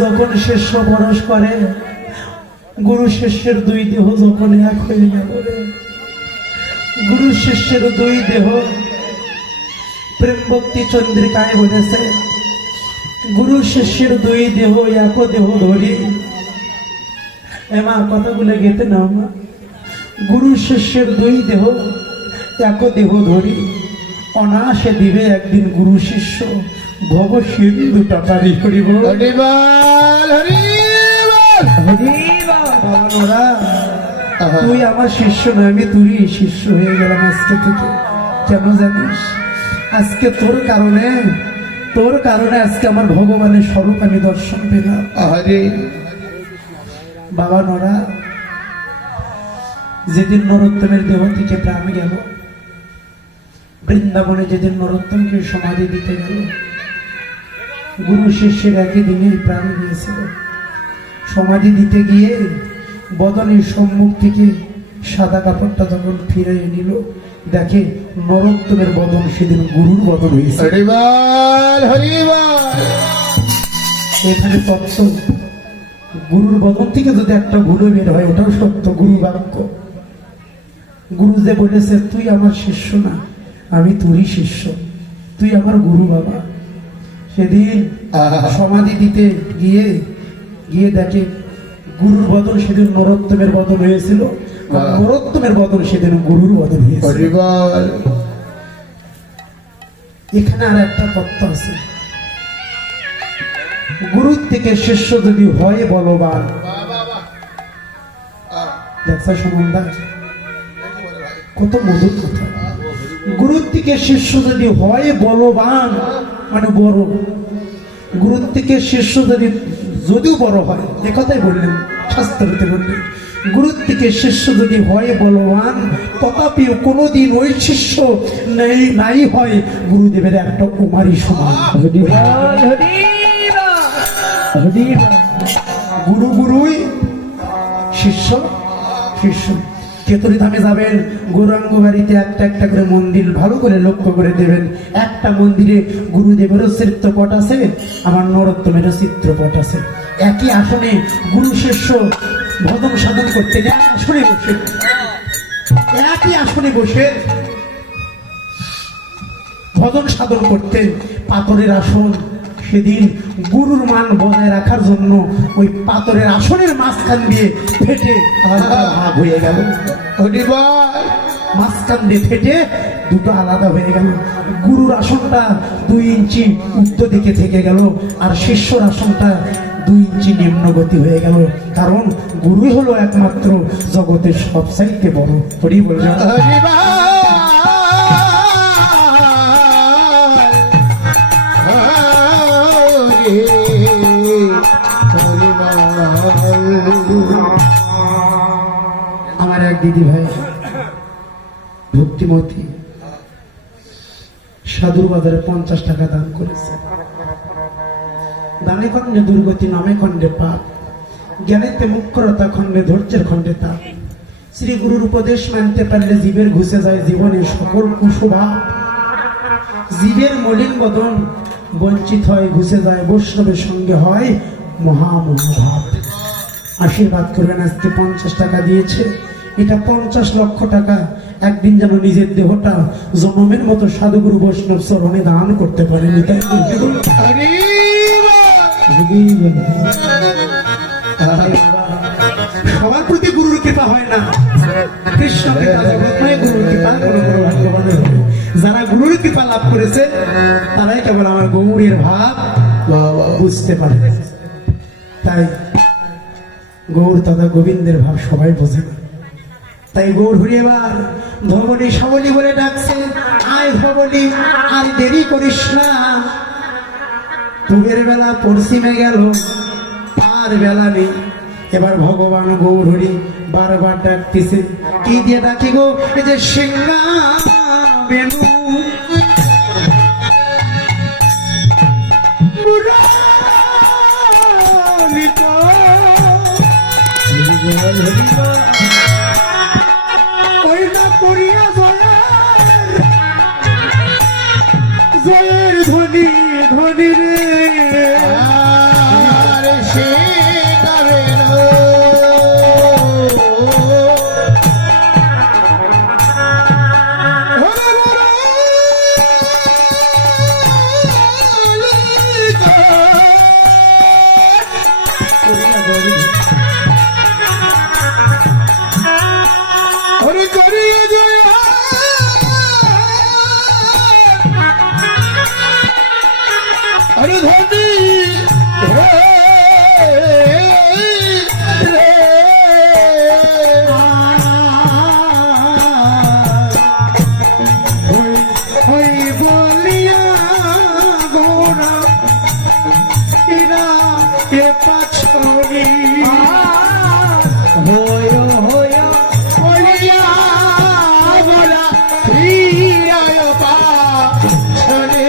যখন শিষ্য পরশ করে, গুরু শিষ্যের দুই দেহ যখন এক হয়ে গেল রে, গুরু শিষ্যের দুই দেহ প্রেম ভক্তি চন্দ্রিকায় বলেছে, গুরু শিষ্যের দুই দেহ এক দেহ ধরি। এমা কথাগুলো গেতে নাও মা। গুরু শিষ্যের দুই দেহ এক দেহ ধরি, অনাসে দিবে একদিন গুরু শিষ্য ভব সিন্ধুটা পারি। হরিব তুই আমার শিষ্য না, আমি তুই শিষ্য হয়ে গেলাম আজকে থেকে। কেন জানিস? আজকে তোর কারণে আজকে আমার ভগবানের স্বরূপ আমি দর্শন পেলাম। আরে বাবা নরা, যেদিন নরোত্তমের দেহ থেকে প্রাণ গেল, বৃন্দাবনে যেদিন নরোত্তমকে সমাধি দিতে গেল, গুরু শিষ্যের একই দিনে প্রাণ গিয়েছিল। সমাধি দিতে গিয়ে বদনের সম্মুখ থেকে সাদা কাপড়টা যখন ফিরে নিল, দেখে নরোত্তমের বদন সেদিন গুরুর বদন হয়েছে। এখানে তত্ত্ব, গুরুর বদন থেকে যদি একটা ভুলো বের হয়, ওটাও সত্য, গুরু বাক্য। গুরু যে বলেছে তুই আমার শিষ্য না, আমি তুই শিষ্য, তুই আমার গুরু বাবা। সেদিন সমাধি দিতে গিয়ে দেখে গুরুর বদন সেদিন নরোত্তমের বদন হয়েছিল, নরোত্তমের বদন সেদিন গুরুর বদন হয়েছিল। এখানে আর একটা তত্ত্ব আছে, গুরুর থেকে শিষ্য যদি হয় বলবান, দেখছা সুমনদা কত মধুর কথা। গুরুর থেকে শিষ্য যদি হয় বলবান মানে বড়, গুরুর থেকে শিষ্য যদিও বড় হয়, একথাই বললেন, শাস্ত্রতে বললেন, গুরুর থেকে শিষ্য যদি হয় বলবান, তথাপি কোনোদিন ওই শিষ্য নাই হয় গুরুদেবের একটা কুমারী সমান। গুরু গুরুই, শিষ্য শিষ্য। কেতরি ধামে যাবেন, গৌরাঙ্গ বাড়িতে একটা একটা করে মন্দির ভালো করে লক্ষ্য করে দেবেন। একটা মন্দিরে গুরুদেবেরও চিত্রপট আছে, আমার নরোত্তমেরও চিত্রপট আছে। একই আসনে গুরু শিষ্য ভজন সাধন করতে একই আসনে বসে ভজন সাধন করতেন। পাথরের আসন, সেদিন গুরুর মান বজায় রাখার জন্য ওই পাথরের আসনের মাঝখান দিয়ে ফেটে ভাগ হয়ে গেল। মাঝখান দিয়ে ফেটে দুটো আলাদা হয়ে গেল। গুরুর আসনটা 2 ইঞ্চি উত্তর দিকে থেকে গেল, আর শিষ্যর আসনটা 2 ইঞ্চি নিম্নগতি হয়ে গেল। কারণ গুরুই হলো একমাত্র জগতের সবচাইতে বড়। হরি বল। আমার এক দিদি ভাই ভক্তিমতী সাধুর বাজারে 50 টাকা দান করেছে। দানে খণ্ডে দুর্গতি, নামে খণ্ডে পাপ, জ্ঞানেতে মুখ্যরতা খণ্ডে ধৈর্যের খণ্ডে তাপ। শ্রী গুরুর উপদেশ মানতে পারলে জীবের ঘুষে যায় জীবনের সকল কুশোভাব। জীবের মলিন বদন বঞ্চিত হয়, ঘুষে যায় বৈষ্ণবের সঙ্গে হয় মহামনোভাব। আশীর্বাদ করবেন। আজকে 50 টাকা দিয়েছে, এটা 50 লক্ষ টাকা। একদিন যেন নিজের দেহটা জনমের মতো সাধুগুরু বৈষ্ণব চরণে দান করতে পারে। সবার প্রতি গুরুর কৃপা হয় না, কৃষ্ণ কৃপা, জগৎময় গুরুর কৃপা। যারা গুরুর কৃপা লাভ করেছে তারাই কেবল আমার গৌরীর ভাব বুঝতে পারে। তাই গৌর তথা গোবিন্দের ভাব সবাই বোঝে না। তাই গৌর হরি এবার ধবলি সবলি বলে ডাকছে, আয় ধবলি আর দেরি করিস না, তুগের বেলা পশ্চিমে গেল আর বেলা নেই। এবার ভগবান গৌর হরি বারবার ডাকতেছে, কি দিয়ে ডাকি গো? এই যে সিংহা বেনু জয়ের ধ্বনি ধ্বনি রে এ পাছনি হয় হয় বলিয়া বলা ফিরায় পাছনে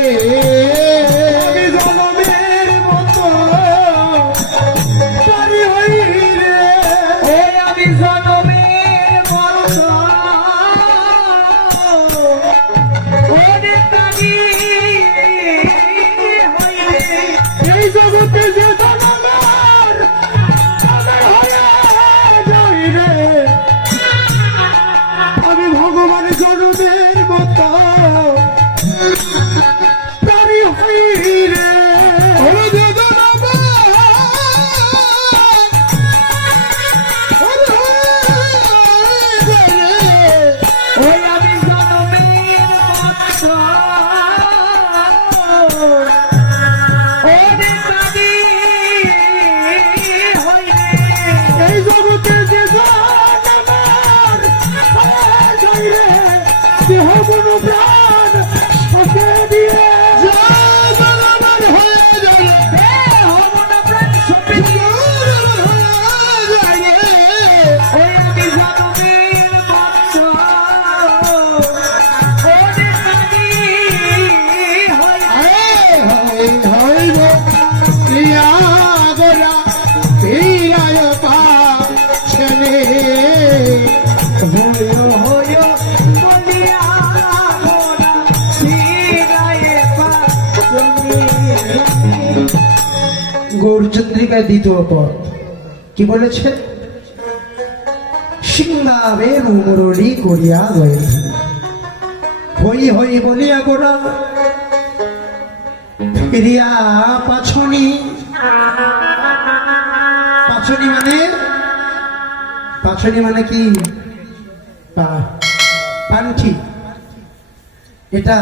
আমি জনমের মতো তারি হই রে ও আমি জনমের মতো ওরে প্রাণী হইলে এই জগতে যে জনমের আমি হয়ে যাই রে আমি ভগবান জনমের মতো তারি হই রে ওরে যে জনমের ওই আমি জনমের মতো ওরে প্রাণী হইলে এই জগতে যে জনমের হয়ে যাই রে দেহ মন প্রাণ সকে দিয়ে জনমের হয়ে যাই দেহ মন প্রাণ সপে দিয়ে ওই আমি জনমের মতো ওরে প্রাণী হইলে হয় বলিয়া মোরা ফিরায়ে পাছনে গৌরচন্দ্রিকায় দ্বিতীয় পদ কি বলেছে সিংহাবে মুরলি করিয়া গয়ে হই হই বলিয়া গোরা ফিরিয়া পাছনি পাছনি মানে পাছনি মানে কি পান্থি এটা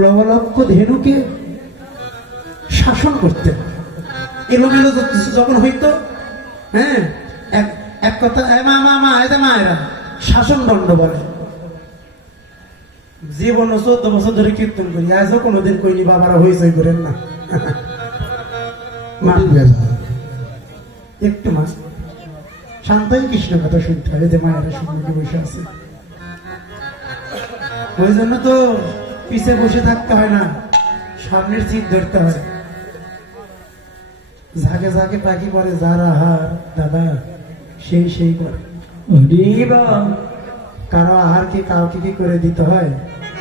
লবলক্ষ ধেনুকে শাসন করতেন এলোমেলো যখন হইতো হ্যাঁ এক কথা মা মা মা এতে মা এরা শাসন দণ্ড বলে জীবন 14 বছর ধরে কীর্তন করি আজও কোনোদিন কইনি বাবারা হইচই করেন না একটু মা শান্তই কৃষ্ণ কথা শুনতে হয় যে মায়েরা শুনতে বসে আছে ওই জন্য তো পিছে বসে থাকতে হয় না সামনের সিট ধরতে হয় ঝাঁকে ঝাঁকে পাখি পরে যারা আহার দাদা সেই সেই করে কারো আহার কি কাউকে কি করে দিতে হয়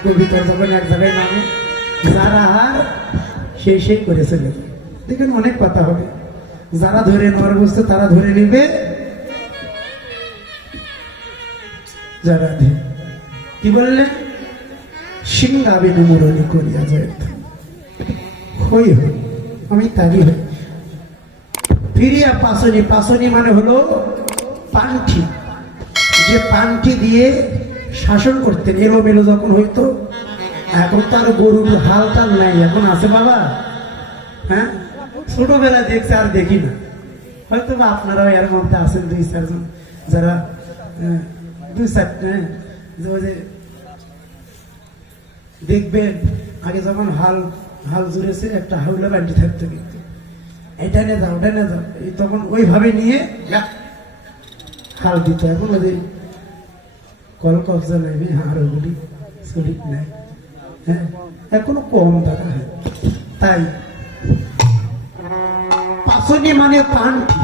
কবিতা যখন এক জায়গায় নামে যারা আহার সেই সেই করে চলে যায়। দেখেন অনেক কথা হবে যারা ধরে নেওয়ার বস্তু তারা ধরে নিবে যারা কি বললেন সিংহাবে মুরলি করিয়া যায় হই হই আমি তারই হই ফিরিয়া পাছনি পাছনি মানে হলো পান্থি যে পান্থি দিয়ে শাসন করতেন এলোমেলো যখন হইতো এখন তো আর গরুর হাল টাল নাই এখন আছে বাবা হ্যাঁ ছোটবেলা দেখছে আর দেখি না হয়তো বা আপনারাও এর মধ্যে আছেন 2-4 জন যারা 2-4 দেখবেন আগে যখন হাল হাল জুড়েছে একটা হাউলা বান্ডি থাকতো কিন্তু এটা নিয়ে যাও ওটা নিয়ে যাও এই তখন ওইভাবে নিয়ে হাল দিত এখন ওদের কল কবজা নেবে হার ওগুলি শরীর নেয় হ্যাঁ এখনো কম দাদা হ্যাঁ তাই পাছনি মানে পান্থি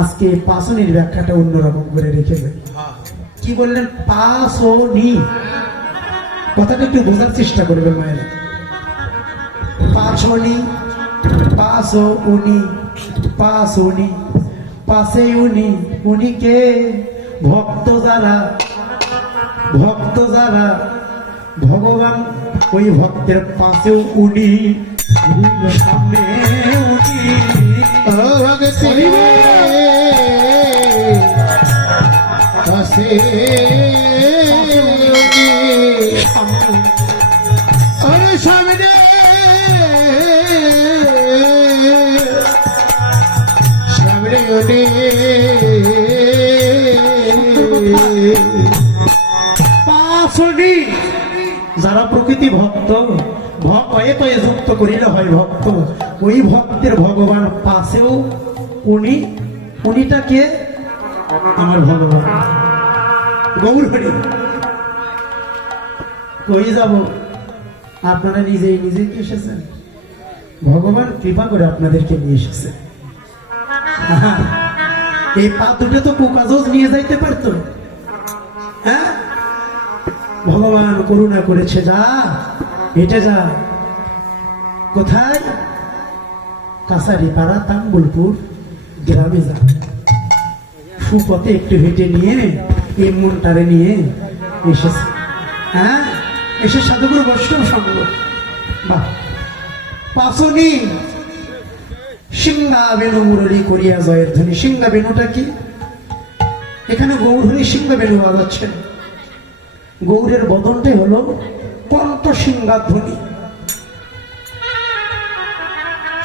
আজকে পাছনির ব্যাখ্যাটা অন্যরকম করে রেখে দেয় কি বললেন পাছনি কথাটা একটু বোঝার চেষ্টা করবেন মায়েরা পাছনি পাশো উনি পাশনি পাশে উনি উনিকে ভক্ত যারা ভগবান ওই ভক্তের পাশেও উনি সামনে উনি পাশে সামনে সামনে উনি পাশনি যারা প্রকৃতি ভক্ত ভয়ে তয়ে যুক্ত করিলে হয় ভক্ত ওই ভক্তের ভগবান পাশেও উনিটা কে? আমার ভগবান গৌর হরি। কই যাব? আপনারা নিজেই নিজেই এসেছেন, ভগবান কৃপা করে আপনাদেরকে নিয়ে এসেছে। এই পা দুটো তো কুকাজও নিয়ে যাইতে পারতো। হ্যাঁ, ভগবান করুণা করেছে, যা হেঁটে যা। কোথায়? কাছারিপাড়া তাম্বুলপুর গ্রামে যা। সুপথে একটু হেঁটে নিয়ে এই মনটারে নিয়ে এসেছে। হ্যাঁ, এসে সাধুগুরু বৈষ্ণব সঙ্গ। বাহ, পাশনি সিংহা বেনু মুরলী করিয়া জয়ের ধ্বনি। সিংহা বেনুটা কি? এখানে গৌরহরি সিংহা বেনু বাজাচ্ছেন। গৌরের বদনটাই হলো কণ্ঠ সিংহা ধ্বনি।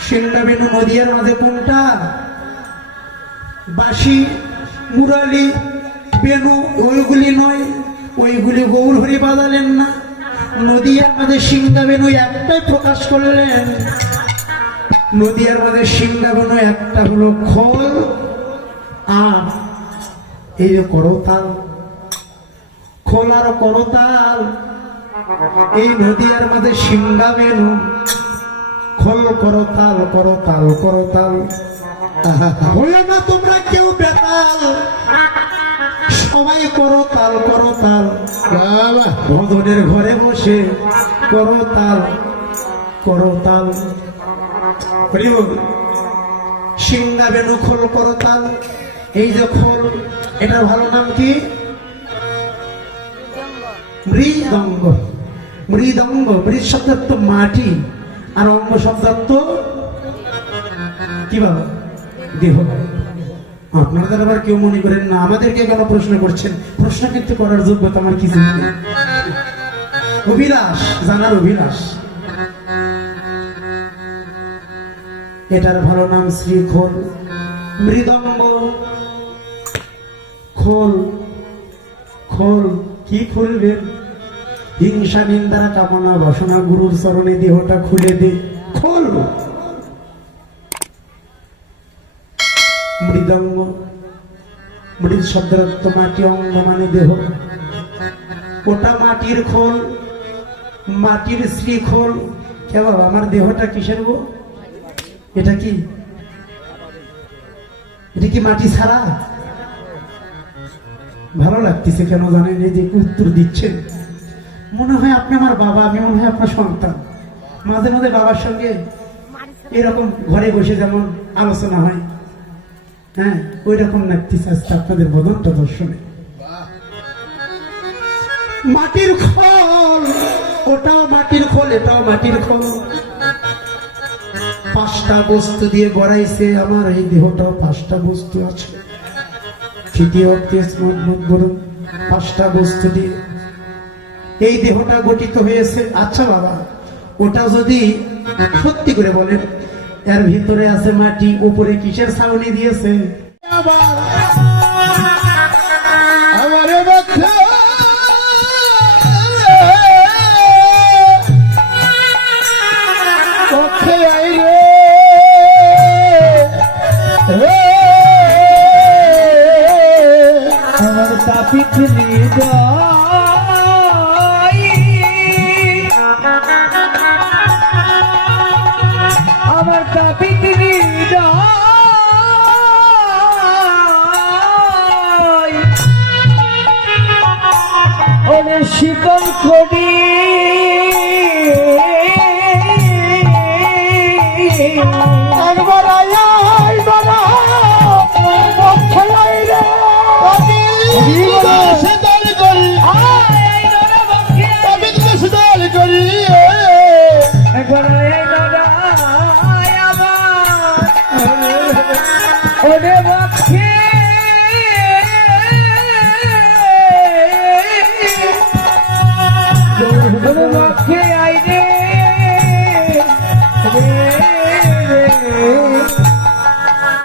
সিংহা বেনু নদিয়ার মাঝে কোনটা? বাঁশি, মুরালি, বেনু ওইগুলি নয়, ওইগুলি গৌরহরি বাজালেন না। নদিয়ার মাঝে সিংহা বেনু একটাই প্রকাশ করলেন। নদিয়ার মাঝে সিংহা বেনু একটা হলো খোল আর এই যে করতাল। খোল আর করতাল, এই নদিয়ার মাঝে সিংহা বেনু। খোল করতাল, করতাল করতাল। হলো না তোমরা কেউ বেতাল, সবাই করতাল করতাল। বাবা ভজনের ঘরে বসে করতাল করতাল। সিংহা বেনু খোল করতাল। এই যে খোল, এটার ভালো নাম কি? মৃদঙ্গ। মৃদঙ্গ, মৃদ শব্দার্থ মাটি, আর অঙ্গ শব্দার্থ কি বাবা? দেহ। আপনাদের আবার কেউ মনে করেন না আমাদেরকে কেন প্রশ্ন করছেন? প্রশ্ন কিন্তু করার যোগ্যতা আমার কিছু নেই। অভিলাষ, জানার অভিলাষ। এটার ভালো নাম শ্রীখোল। মৃদঙ্গ, খোল। খোল কি খুলবেন? হিংসা, নিন্দারা, কামনা, বাসনা, গুরুর চরণে দেহটা খুলে দে। খোল। মৃদঙ্গ, মৃদ শব্দের অর্থ মাটি, অঙ্গ মানে দেহ। ওটা মাটির খোল, মাটির শ্রীখোল। কে বাবা, আমার দেহটা কিসের গো? এটা কি? এটা কি মাটি ছাড়া? ভালো লাগতেছে কেন জানেন? এই যে উত্তর দিচ্ছেন, মনে হয় আপনি আমার বাবা, আমি মনে হয় আপনার সন্তান। মাঝে মাঝে বাবার সঙ্গে এরকম ঘরে বসে যেমন আলোচনা হয়, হ্যাঁ, ওই রকম লাগতেছে আজকে আপনাদের বদনটা দর্শনে। মাটির খোল, ওটাও মাটির খোল, এটাও মাটির খোল। পাঁচটা বস্তু দিয়ে গড়াইছে আমার এই দেহটাও। পাঁচটা বস্তু আছে, তৃতীয় বলুন, পাঁচটা বস্তু দিয়ে এই দেহটা গঠিত হয়েছে। আচ্ছা বাবা, ওটা যদি সত্যি করে বলেন, এর ভিতরে আছে মাটি, উপরে কিসের ছাউনি দিয়েছে? আবার আমারে বাচ্চা পথে আইরে আমার তাপিত আমার তাপিত ওরে শীতল করি একবার আয় বাবা পথে আইরে সেদাল করি তাপিত সেদাল করি একবার ওরে